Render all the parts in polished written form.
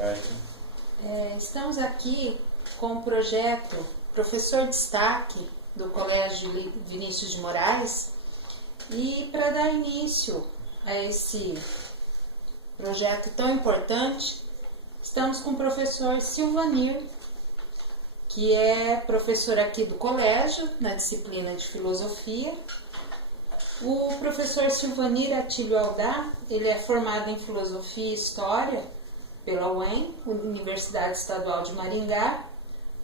tarde. Estamos aqui com o projeto Professor Destaque do Colégio Vinícius de Moraes, e para dar início a esse projeto tão importante, estamos com o professor Silvanir, que é professor aqui do colégio, na disciplina de Filosofia. O professor Silvanir Atílio Aldá, ele é formado em Filosofia e História pela UEM, Universidade Estadual de Maringá,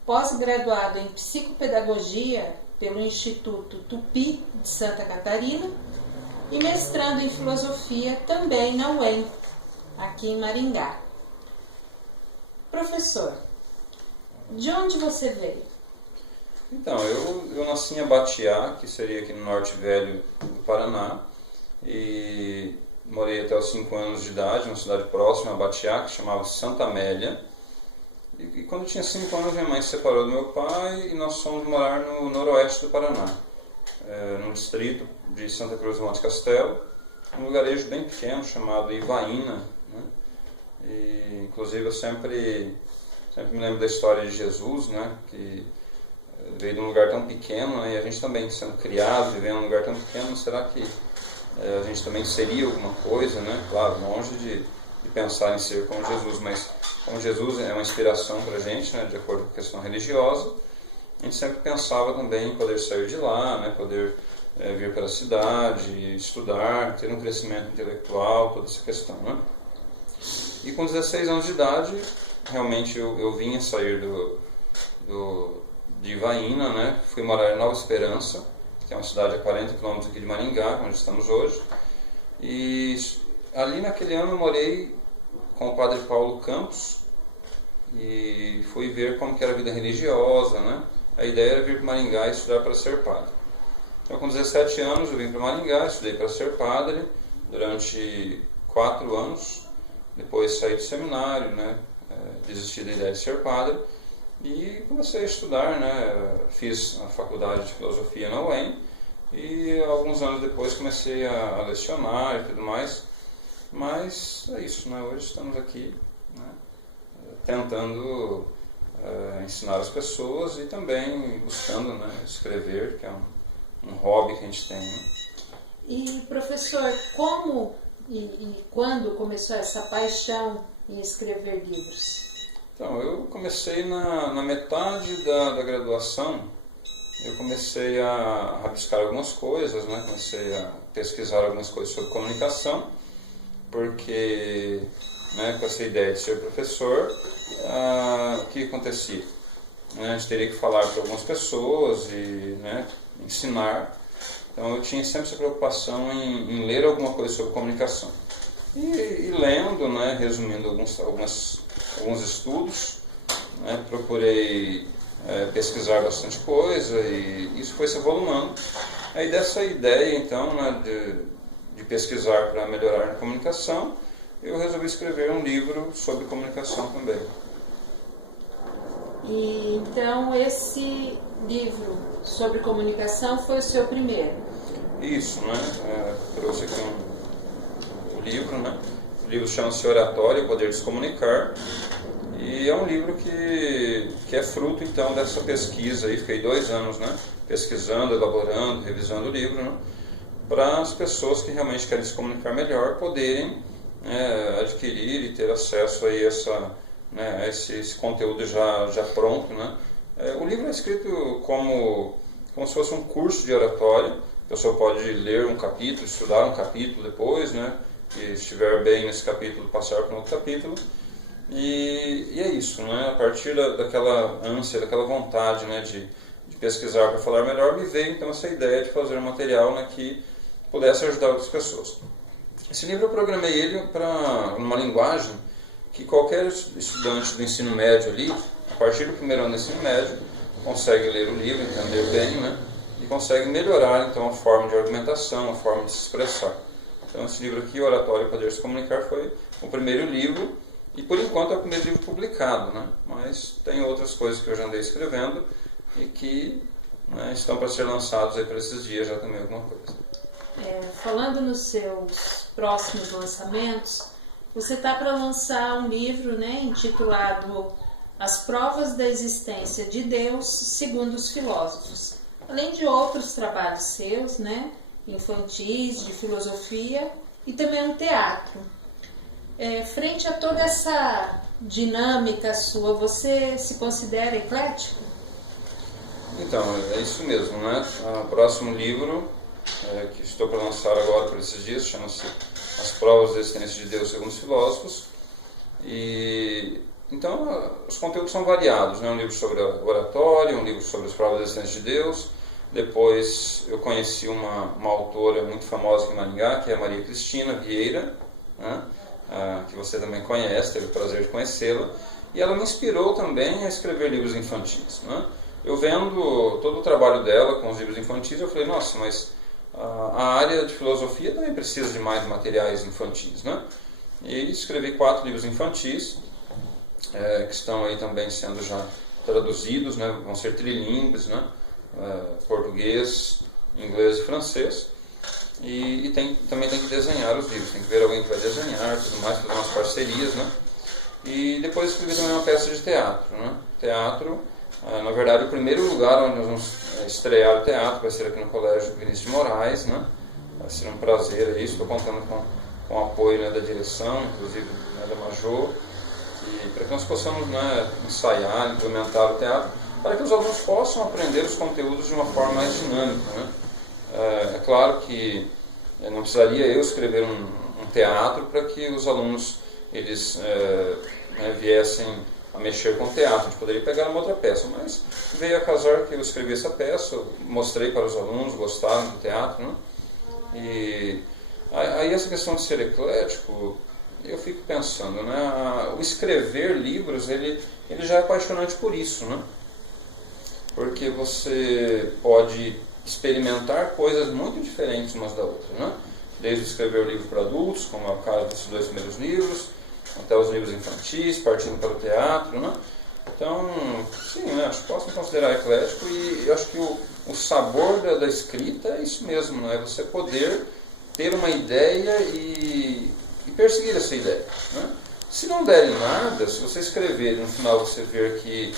pós-graduado em Psicopedagogia pelo Instituto Tupi de Santa Catarina e mestrando em Filosofia também na UEM, aqui em Maringá. Professor, de onde você veio? Então, eu nasci em Abatiá, que seria aqui no Norte Velho do Paraná, e morei até os 5 anos de idade, numa cidade próxima a Abatiá, que chamava Santa Amélia. E quando eu tinha 5 anos, minha mãe se separou do meu pai e nós fomos morar no noroeste do Paraná, no distrito de Santa Cruz do Monte Castelo, um lugarejo bem pequeno chamado Ivaína, né? E, inclusive, eu sempre me lembro da história de Jesus, né? Que veio de um lugar tão pequeno, né? E a gente também sendo criado, vivendo num lugar tão pequeno, será que a gente também seria alguma coisa, né? Claro, longe de pensar em ser como Jesus, mas como Jesus é uma inspiração para a gente, né? De acordo com a questão religiosa, a gente sempre pensava também em poder sair de lá, né? Poder vir para a cidade, estudar, ter um crescimento intelectual, toda essa questão, né? E com 16 anos de idade, realmente eu vinha sair de Ivaína, né? Fui morar em Nova Esperança, que é uma cidade a 40 quilômetros aqui de Maringá, onde estamos hoje. E ali naquele ano eu morei com o padre Paulo Campos e fui ver como que era a vida religiosa, né? A ideia era vir para Maringá e estudar para ser padre. Então, com 17 anos eu vim para Maringá, estudei para ser padre durante 4 anos. Depois saí do seminário, né? Desisti da ideia de ser padre e comecei a estudar, né? Fiz a faculdade de filosofia na UEM e alguns anos depois comecei a lecionar e tudo mais. Mas é isso, né? Hoje estamos aqui, né? Tentando ensinar as pessoas e também buscando, né? Escrever, que é um hobby que a gente tem, né? E professor, como e quando começou essa paixão em escrever livros? Então, eu comecei na metade da graduação, eu comecei a rabiscar algumas coisas, né? Comecei a pesquisar algumas coisas sobre comunicação, porque, né, com essa ideia de ser professor, o que acontecia? A gente teria que falar para algumas pessoas e, né, ensinar. Então eu tinha sempre essa preocupação em ler alguma coisa sobre comunicação. E lendo, né, resumindo alguns estudos, né, procurei pesquisar bastante coisa e isso foi se evoluindo. Aí dessa ideia, então, né, de pesquisar para melhorar a comunicação, eu resolvi escrever um livro sobre comunicação também. E então esse livro sobre comunicação foi o seu primeiro? Isso, né? Trouxe aqui o livro, né? O livro chama-se Oratória, o Poder de Se Comunicar. E é um livro que é fruto, então, dessa pesquisa aí. Fiquei 2 anos, né? Pesquisando, elaborando, revisando o livro, né? Para as pessoas que realmente querem se comunicar melhor poderem adquirir e ter acesso aí a esse conteúdo já pronto, né? O livro é escrito como se fosse um curso de oratória. A pessoa pode ler um capítulo, estudar um capítulo depois, né? E estiver bem nesse capítulo, passar para um outro capítulo. E é isso, né? A partir daquela ânsia, daquela vontade, né, de pesquisar para falar melhor, me veio então essa ideia de fazer um material, né, que pudesse ajudar outras pessoas. Esse livro eu programei ele para uma linguagem que qualquer estudante do ensino médio ali, a partir do primeiro ano do ensino médio, consegue ler o livro, entender bem, né? E consegue melhorar então a forma de argumentação, a forma de se expressar. Então esse livro aqui, Oratória, Poder de Se Comunicar, foi o primeiro livro e por enquanto é o primeiro livro publicado, né? Mas tem outras coisas que eu já andei escrevendo e que, né, estão para ser lançados aí para esses dias já também alguma coisa. Falando nos seus próximos lançamentos, você está para lançar um livro, né, intitulado As Provas da Existência de Deus segundo os Filósofos. Além de outros trabalhos seus, né, infantis, de filosofia e também um teatro. Frente a toda essa dinâmica sua, você se considera eclético? Então, é isso mesmo, né? O próximo livro que estou para lançar agora por esses dias chama-se As Provas da Existência de Deus segundo os Filósofos. E então os conteúdos são variados, né? Um livro sobre oratório, um livro sobre as provas da existência de Deus. Depois eu conheci uma autora muito famosa aqui em Maringá, que é a Maria Cristina Vieira, né? Que você também conhece, teve o prazer de conhecê-la, e ela me inspirou também a escrever livros infantis, né? Eu vendo todo o trabalho dela com os livros infantis, eu falei, nossa, mas a área de filosofia também precisa de mais materiais infantis, né? E escrevi 4 livros infantis, que estão aí também sendo já traduzidos, né? Vão ser trilingües, né? Português, inglês e francês. E também tem que desenhar os livros, tem que ver alguém que vai desenhar, tudo mais, fazer umas parcerias, né? E depois escrevi também uma peça de teatro, né? Teatro, na verdade, o primeiro lugar onde nós vamos estrear o teatro vai ser aqui no Colégio Vinícius de Moraes, né? Vai ser um prazer, estou contando com o apoio, né, da direção, inclusive, né, da Majô, e para que nós possamos, né, ensaiar, implementar o teatro, para que os alunos possam aprender os conteúdos de uma forma mais dinâmica, né? É claro que não precisaria eu escrever um teatro para que os alunos eles né, viessem a mexer com o teatro. A gente poderia pegar uma outra peça, mas veio a casar que eu escrevi essa peça, mostrei para os alunos, gostaram do teatro, né? E aí essa questão de ser eclético, eu fico pensando, né? O escrever livros, ele já é apaixonante por isso, né? Porque você pode experimentar coisas muito diferentes umas da outra, né? Desde escrever o livro para adultos, como é o caso desses 2 primeiros livros, até os livros infantis, partindo para o teatro, né? Então, sim, né? Acho que posso me considerar eclético e eu acho que o sabor da escrita é isso mesmo, né? Você poder ter uma ideia e perseguir essa ideia, né? Se não der em nada, se você escrever e no final você ver que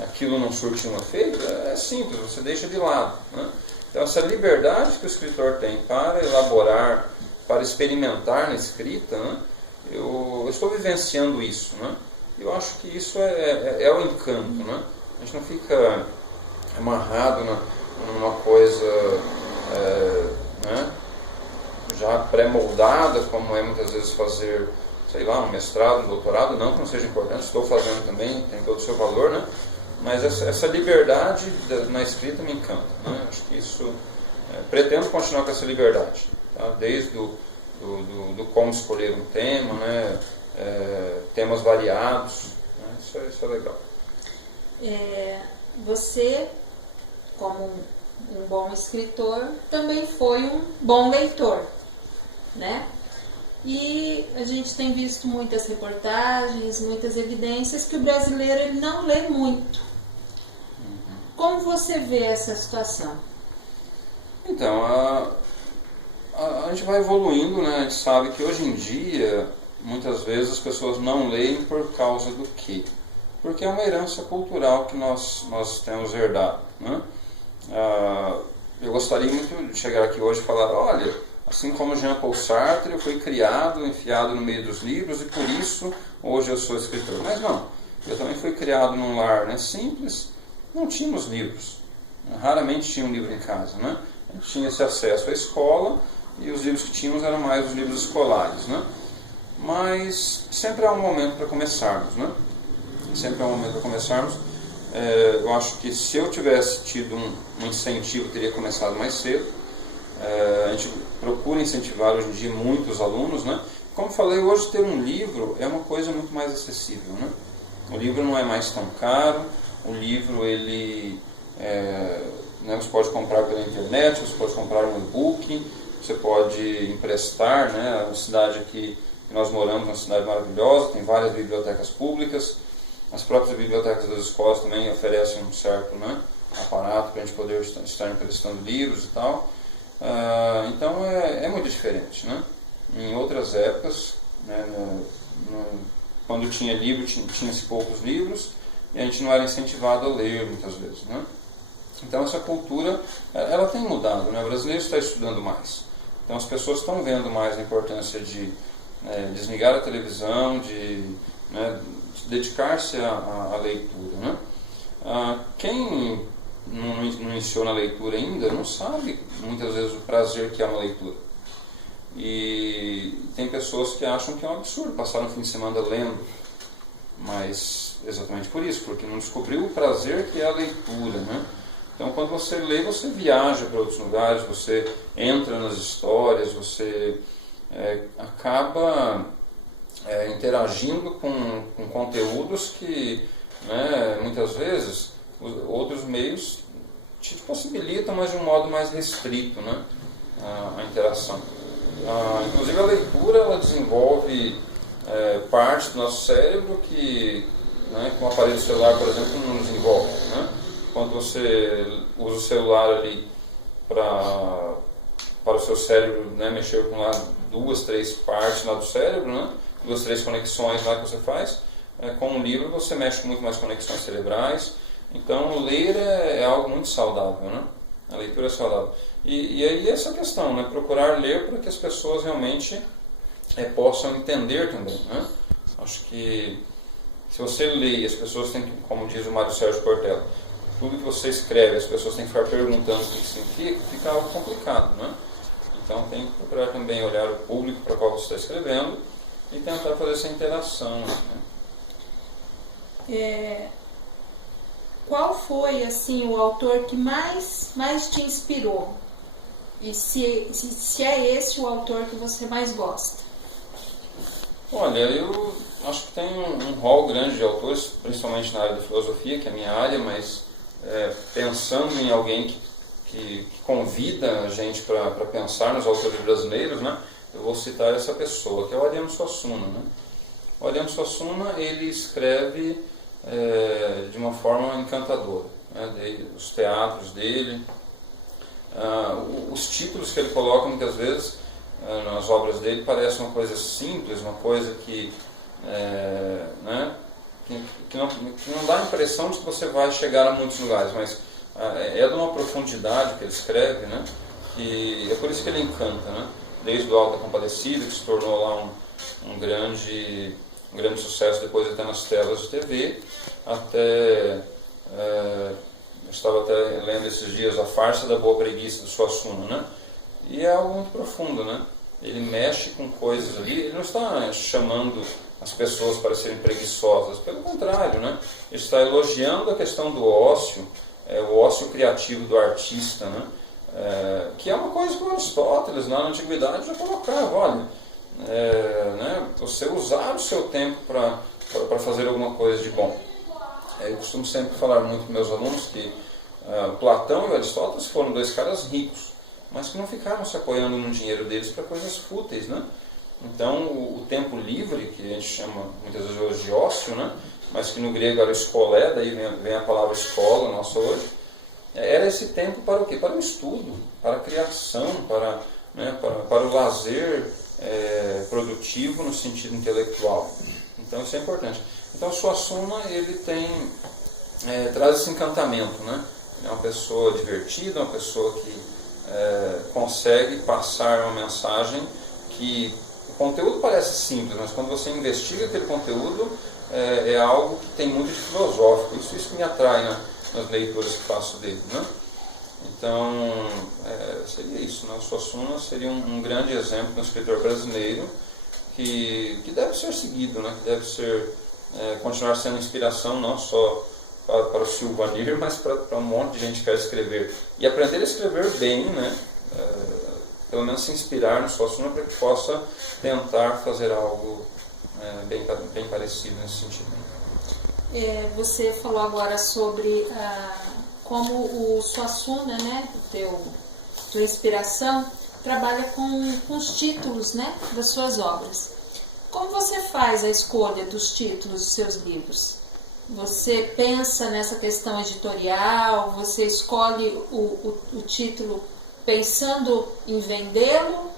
aquilo não surte um efeito, é simples, você deixa de lado, né? Então essa liberdade que o escritor tem para elaborar, para experimentar na escrita, né? Eu estou vivenciando isso, né? Eu acho que isso é o encanto, né? A gente não fica amarrado numa coisa né, já pré-moldada, como é muitas vezes fazer, sei lá, um mestrado, um doutorado, não que não seja importante, estou fazendo também, tem todo o seu valor, né? Mas essa liberdade na escrita me encanta, né? Acho que isso, pretendo continuar com essa liberdade, tá? Desde do como escolher um tema, né? Temas variados, né? Isso é legal. Você, como um bom escritor, também foi um bom leitor, né? E a gente tem visto muitas reportagens, muitas evidências que o brasileiro ele não lê muito. Como você vê essa situação? Então, a gente vai evoluindo, né? A gente sabe que hoje em dia, muitas vezes as pessoas não leem por causa do quê? Porque é uma herança cultural que nós temos herdado, né? Eu gostaria muito de chegar aqui hoje e falar, olha, assim como Jean-Paul Sartre, eu fui criado, enfiado no meio dos livros e por isso hoje eu sou escritor. Mas não, eu também fui criado num lar, né, simples, não tínhamos livros, raramente tinha um livro em casa, né? A gente tinha esse acesso à escola e os livros que tínhamos eram mais os livros escolares, né? Mas sempre há um momento para começarmos, né? Sempre há um momento para começarmos. Eu acho que se eu tivesse tido um incentivo, eu teria começado mais cedo. A gente procura incentivar hoje em dia muitos alunos, né? Como falei, hoje ter um livro é uma coisa muito mais acessível, né? O livro não é mais tão caro, o livro ele né, você pode comprar pela internet, você pode comprar um e-book, você pode emprestar, né? A cidade aqui que nós moramos é uma cidade maravilhosa, tem várias bibliotecas públicas, as próprias bibliotecas das escolas também oferecem um certo, né, aparato para a gente poder estar emprestando livros e tal. Então é muito diferente, né? Em outras épocas, né? Quando tinha livro, tinha-se poucos livros, e a gente não era incentivado a ler muitas vezes, né? Então essa cultura, ela tem mudado, né? O brasileiro está estudando mais. Então as pessoas estão vendo mais a importância de desligar a televisão, de dedicar-se à leitura, né? Quem não iniciou na leitura ainda não sabe muitas vezes o prazer que é uma leitura. E tem pessoas que acham que é um absurdo passar um fim de semana lendo, mas exatamente por isso, porque não descobriu o prazer que é a leitura, né? Então quando você lê, você viaja para outros lugares, você entra nas histórias, você acaba interagindo com conteúdos que, né, muitas vezes outros meios te possibilitam, mas de um modo mais restrito, né, a interação. Inclusive a leitura, ela desenvolve parte do nosso cérebro que, né, com o aparelho celular, por exemplo, não desenvolve, né? Quando você usa o celular ali para o seu cérebro, né, mexer com lá 2, 3 partes lá do cérebro, né, 2, 3 conexões lá que você faz, com um livro você mexe com muito mais conexões cerebrais. Então ler é algo muito saudável, né? A leitura é saudável. E aí essa questão, né, procurar ler para que as pessoas realmente possam entender também, né? Acho que se você lê, as pessoas têm que, como diz o Mário Sérgio Cortella, tudo que você escreve, as pessoas têm que ficar perguntando o que significa, fica algo complicado, né? Então tem que procurar também olhar o público para o qual você está escrevendo e tentar fazer essa interação, né? Qual foi assim o autor que mais te inspirou? E se é esse o autor que você mais gosta? Olha, eu acho que tem um rol grande de autores, principalmente na área da filosofia, que é a minha área, mas pensando em alguém que convida a gente para pensar nos autores brasileiros, né, eu vou citar essa pessoa, que é o Ariano Suassuna, né? O Ariano Suassuna, ele escreve de uma forma encantadora, né? Os teatros dele, os títulos que ele coloca muitas vezes nas obras dele parecem uma coisa simples, uma coisa que, né, que não dá a impressão de que você vai chegar a muitos lugares, mas é de uma profundidade que ele escreve, né, que é por isso que ele encanta, né? Desde o Alto da Compadecida, que se tornou lá um grande sucesso depois até nas telas de TV, até eu estava até lendo esses dias A Farsa da Boa Preguiça, do Suassuna, né? E é algo muito profundo, né? Ele mexe com coisas ali, ele não está chamando as pessoas para serem preguiçosas, pelo contrário, né? Ele está elogiando a questão do ócio, o ócio criativo do artista, né? Que é uma coisa que o Aristóteles, na Antiguidade, já colocava, olha, né, você usar o seu tempo para fazer alguma coisa de bom. Eu costumo sempre falar muito com meus alunos que Platão e Aristóteles foram dois caras ricos, mas que não ficaram se apoiando no dinheiro deles para coisas fúteis, né? Então o tempo livre, que a gente chama muitas vezes hoje de ócio, né, mas que no grego era escolé, daí vem a palavra escola nossa hoje, era esse tempo para o quê? Para o estudo, para a criação, para o lazer produtivo no sentido intelectual. Então isso é importante. Então o Suassuna, ele traz esse encantamento, né? É uma pessoa divertida, uma pessoa que consegue passar uma mensagem que o conteúdo parece simples, mas quando você investiga aquele conteúdo é algo que tem muito de filosófico. Isso que me atrai, né, nas leituras que faço dele, né? Então seria isso, né? O Suassuna seria um grande exemplo de um escritor brasileiro que deve ser seguido, né? Que deve continuar sendo inspiração não só para o Silvanir, mas para um monte de gente que quer escrever. E aprender a escrever bem, né? Pelo menos se inspirar no Suassuna para que possa tentar fazer algo bem parecido nesse sentido. Você falou agora sobre como o Suassuna, né, tua inspiração, trabalha com os títulos, né, das suas obras. Como você faz a escolha dos títulos dos seus livros? Você pensa nessa questão editorial? Você escolhe o título pensando em vendê-lo?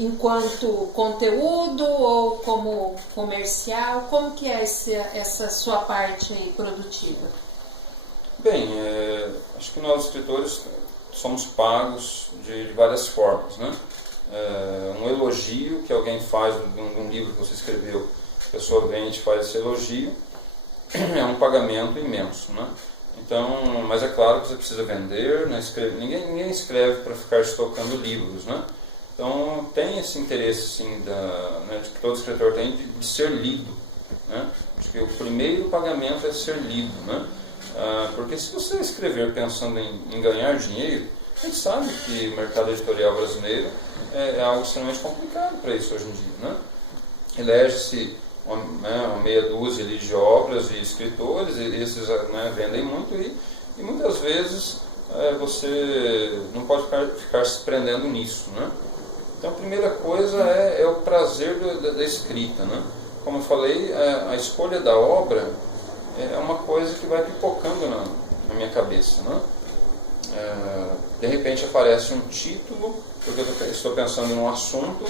enquanto conteúdo ou como comercial? Como que é essa sua parte aí produtiva? Bem, acho que nós escritores somos pagos de várias formas, né? Um elogio que alguém faz de um livro que você escreveu, a pessoa vem e te faz esse elogio, é um pagamento imenso, né? Então, mas é claro que você precisa vender, né? Ninguém escreve para ficar estocando livros, né? Então tem esse interesse sim, né, que todo escritor tem de ser lido, né? Acho que o primeiro pagamento é ser lido, né? Porque se você escrever pensando em ganhar dinheiro, a gente sabe que o mercado editorial brasileiro é algo extremamente complicado para isso hoje em dia, né? Elege-se uma meia dúzia ali de obras e escritores, e esses, né, vendem muito, e muitas vezes você não pode ficar se prendendo nisso, né? Então a primeira coisa é o prazer da escrita, né? Como eu falei, a escolha da obra é uma coisa que vai pipocando na minha cabeça, né? De repente aparece um título, porque eu estou pensando num assunto,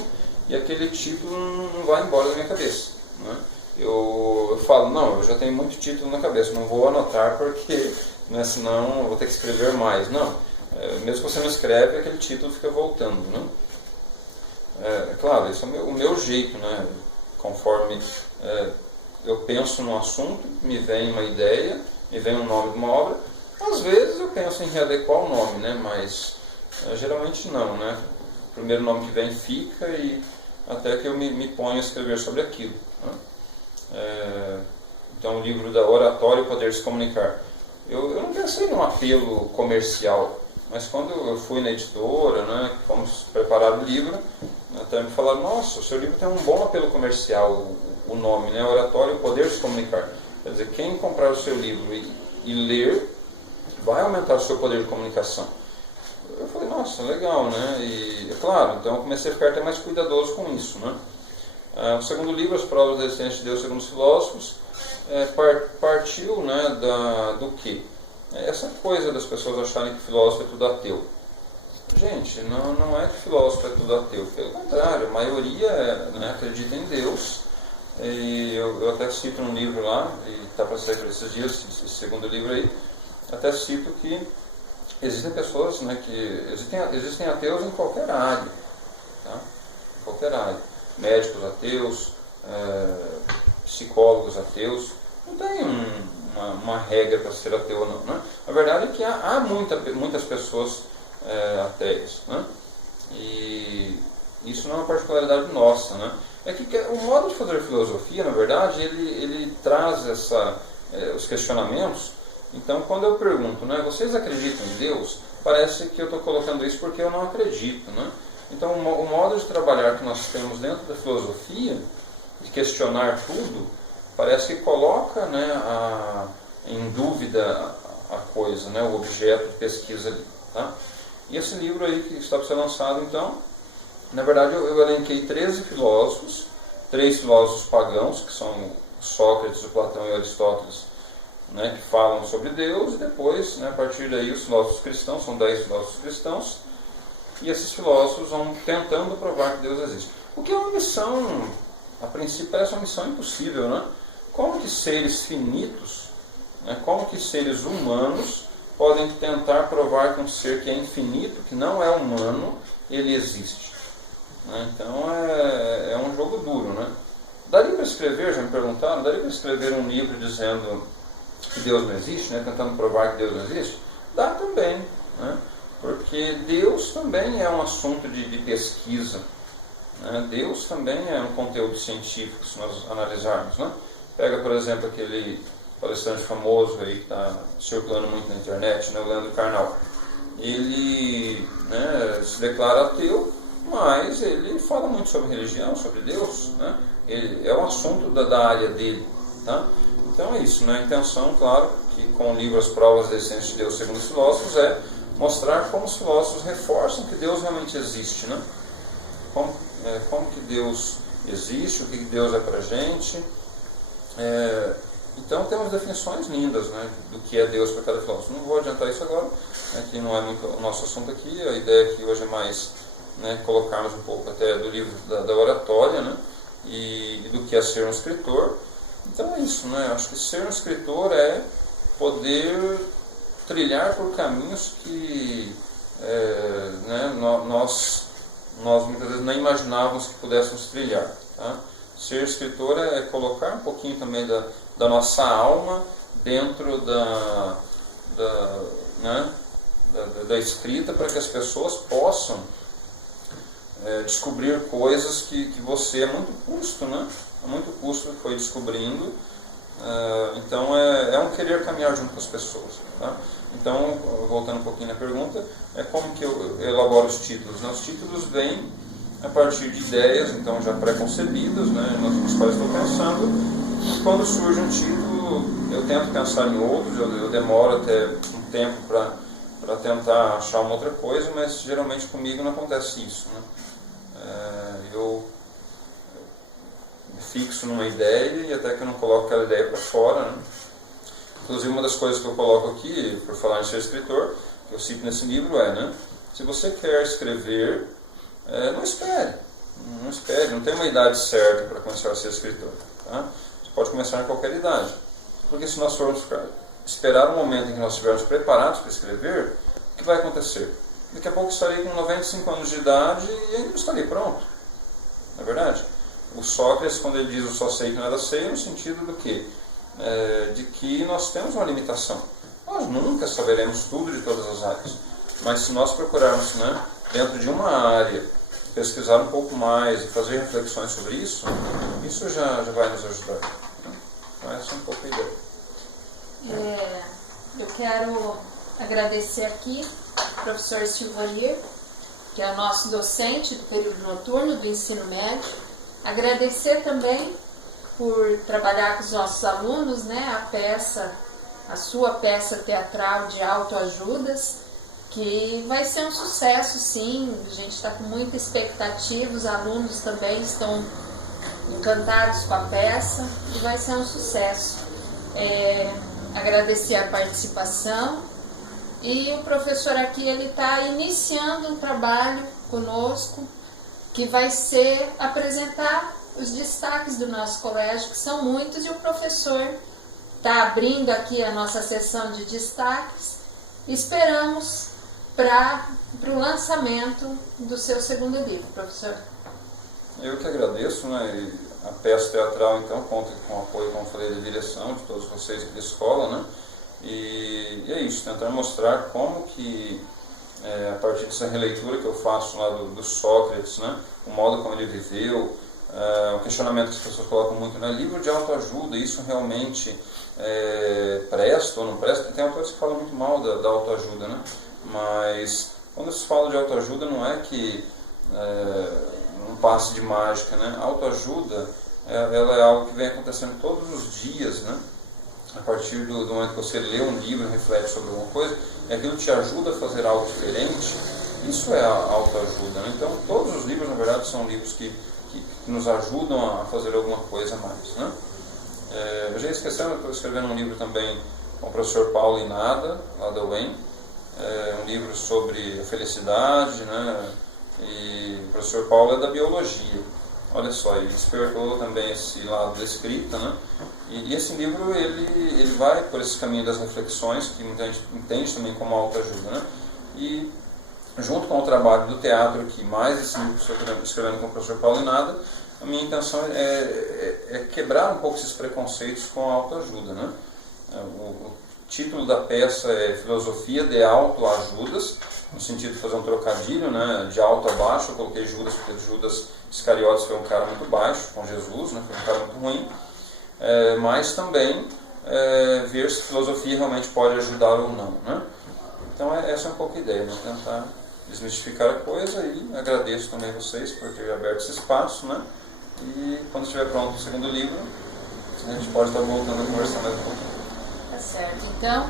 e aquele título não vai embora da minha cabeça, né? Eu falo, não, eu já tenho muito título na cabeça, não vou anotar porque, né, senão eu vou ter que escrever mais. Não, mesmo que você não escreve, aquele título fica voltando, né? Claro, esse é o meu jeito, né? Conforme eu penso no assunto, me vem uma ideia, me vem o nome de uma obra. Às vezes eu penso em readequar o nome, né? Mas geralmente não, né? O primeiro nome que vem fica, e até que eu me ponho a escrever sobre aquilo, né? Então o livro da Oratório, Poder se Comunicar, eu não pensei num apelo comercial, mas quando eu fui na editora, né, fomos preparar o livro, até me falaram, nossa, o seu livro tem um bom apelo comercial, o nome, né, Oratório, Poder se Comunicar. Quer dizer, quem comprar o seu livro e ler, vai aumentar o seu poder de comunicação. Eu falei, nossa, legal, né? E, claro, então eu comecei a ficar até mais cuidadoso com isso, né? O segundo livro, As Provas da Existência de Deus segundo os Filósofos, partiu, né, do quê? Essa coisa das pessoas acharem que filósofo é tudo ateu. Gente, não é que filósofo é tudo ateu, pelo contrário, a maioria né, acredita em Deus. E eu até cito num livro lá, e está para sair por esses dias, esse segundo livro aí, até cito que existem pessoas, né, existem ateus em qualquer área, tá? Em qualquer área. Médicos ateus, psicólogos ateus, não tem uma regra para ser ateu ou não, né? A verdade é que há muitas pessoas ateias, né? E isso não é uma particularidade nossa, né? É que o modo de fazer filosofia, na verdade, ele traz os questionamentos. Então, quando eu pergunto, né, vocês acreditam em Deus? Parece que eu estou colocando isso porque eu não acredito, né? Então, o modo de trabalhar que nós temos dentro da filosofia, de questionar tudo, parece que coloca, né, em dúvida a coisa, né, o objeto de pesquisa ali, tá? E esse livro aí que está para ser lançado, então, na verdade eu elenquei 13 filósofos, 3 filósofos pagãos, que são Sócrates, o Platão e o Aristóteles, né, que falam sobre Deus, e depois, né, a partir daí, os filósofos cristãos, são 10 filósofos cristãos, e esses filósofos vão tentando provar que Deus existe. O que é uma missão, a princípio parece uma missão impossível, né? Como que seres finitos, né, como que seres humanos podem tentar provar que um ser que é infinito, que não é humano, ele existe? Né? Então é um jogo duro, né? Daria para escrever, já me perguntaram, daria para escrever um livro dizendo que Deus não existe, né, tentando provar que Deus não existe? Dá também, né? Porque Deus também é um assunto de pesquisa, né? Deus também é um conteúdo científico, se nós analisarmos, né? Pega, por exemplo, aquele palestrante famoso aí que está circulando muito na internet, né, o Leandro Carnal. Ele, né, se declara ateu, mas ele fala muito sobre religião, sobre Deus, né? É um assunto da área dele, tá? Então é isso, né? A intenção, claro, que com o livro As Provas da Existência de Deus segundo os Filósofos, é mostrar como os filósofos reforçam que Deus realmente existe, né? Como que Deus existe, o que Deus é para a gente. Então temos definições lindas, né, do que é Deus para cada filósofo. Não vou adiantar isso agora, né, que não é muito o nosso assunto aqui. A ideia aqui hoje é mais né, colocarmos um pouco até do livro da oratória, né, e do que é ser um escritor. Então é isso, né? Acho que ser um escritor é poder trilhar por caminhos que né, nós muitas vezes nem imaginávamos que pudéssemos trilhar. Tá? Ser escritor é colocar um pouquinho também da nossa alma dentro da escrita, para que as pessoas possam descobrir coisas que você, a muito custo, né? A muito custo foi descobrindo. Então é um querer caminhar junto com as pessoas. Tá? Então, voltando um pouquinho na pergunta, como que eu elaboro os títulos? Né? Os títulos vêm a partir de ideias, então já pré-concebidas, né, nas quais estou pensando. E quando surge um título, eu tento pensar em outros, eu demoro até um tempo para tentar achar uma outra coisa, mas geralmente comigo não acontece isso. Né? Eu me fixo numa ideia e até que eu não coloco aquela ideia para fora. Né? Inclusive, uma das coisas que eu coloco aqui, por falar em ser escritor, que eu cito nesse livro né, se você quer escrever, não espere, não tem uma idade certa para começar a ser escritor. Tá? Você pode começar em qualquer idade, porque se nós formos esperar um momento em que nós estivermos preparados para escrever, o que vai acontecer? Daqui a pouco estarei com 95 anos de idade e ainda não estarei pronto. Não é verdade? O Sócrates, quando ele diz "eu só sei que nada sei", no sentido do quê? De que nós temos uma limitação. Nós nunca saberemos tudo de todas as áreas, mas se nós procurarmos, né, dentro de uma área, pesquisar um pouco mais e fazer reflexões sobre isso, isso já vai nos ajudar. Né? Então essa é um pouco a ideia. Eu quero agradecer aqui ao professor Silvanir, que é o nosso docente do período noturno do ensino médio. Agradecer também por trabalhar com os nossos alunos, né, a sua peça teatral de autoajudas, que vai ser um sucesso, sim. A gente está com muita expectativa, os alunos também estão encantados com a peça e vai ser um sucesso. Agradecer a participação, e o professor aqui está iniciando um trabalho conosco que vai ser apresentar os destaques do nosso colégio, que são muitos, e o professor está abrindo aqui a nossa sessão de destaques. Esperamos para o lançamento do seu segundo livro, professor. Eu que agradeço, né? E a peça teatral, então, conta com o apoio, como falei, da direção, de todos vocês aqui da escola, né? E é isso, tentar mostrar como que, a partir dessa releitura que eu faço lá do Sócrates, né? O modo como ele viveu, o questionamento que as pessoas colocam muito, né? Livro de autoajuda, isso realmente presta ou não presta? Tem autores que falam muito mal da autoajuda, né? Mas quando se fala de autoajuda, não é que um passe de mágica, né? A autoajuda, ela é algo que vem acontecendo todos os dias, né? A partir do momento que você lê um livro e reflete sobre alguma coisa, e aquilo te ajuda a fazer algo diferente, isso é a autoajuda, né? Então, todos os livros, na verdade, são livros que nos ajudam a fazer alguma coisa a mais, né? Eu já esqueci, eu estou escrevendo um livro também com o professor Paulo Inada, lá da UEM, um livro sobre a felicidade, né? E o professor Paulo é da biologia. Olha só, ele despertou também esse lado da escrita, né? E esse livro, ele vai por esse caminho das reflexões, que muita gente entende também como autoajuda, né? E junto com o trabalho do teatro aqui, mais esse livro que estou escrevendo com o professor Paulo Inada, a minha intenção é quebrar um pouco esses preconceitos com a autoajuda, né? O título da peça é Filosofia de Autoajudas, no sentido de fazer um trocadilho, né? De alto a baixo. Eu coloquei Judas porque Judas Iscariotes foi um cara muito baixo com Jesus, né? Foi um cara muito ruim, mas também ver se filosofia realmente pode ajudar ou não, né? Então essa é um pouco a ideia, né? Tentar desmistificar a coisa, e agradeço também a vocês por ter aberto esse espaço, né? E quando estiver pronto o segundo livro, a gente pode estar voltando a conversar mais um pouquinho. Tá certo. Então,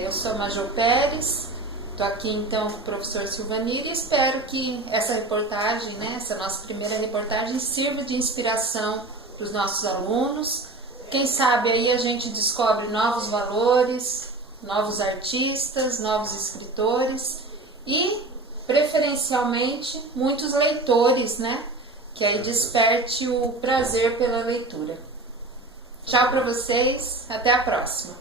eu sou a Major Pérez, estou aqui então com o professor Silvanir, e espero que essa reportagem, né, essa nossa primeira reportagem, sirva de inspiração para os nossos alunos. Quem sabe aí a gente descobre novos valores, novos artistas, novos escritores, e preferencialmente muitos leitores, né? Que aí desperte o prazer pela leitura. Tchau para vocês, até a próxima.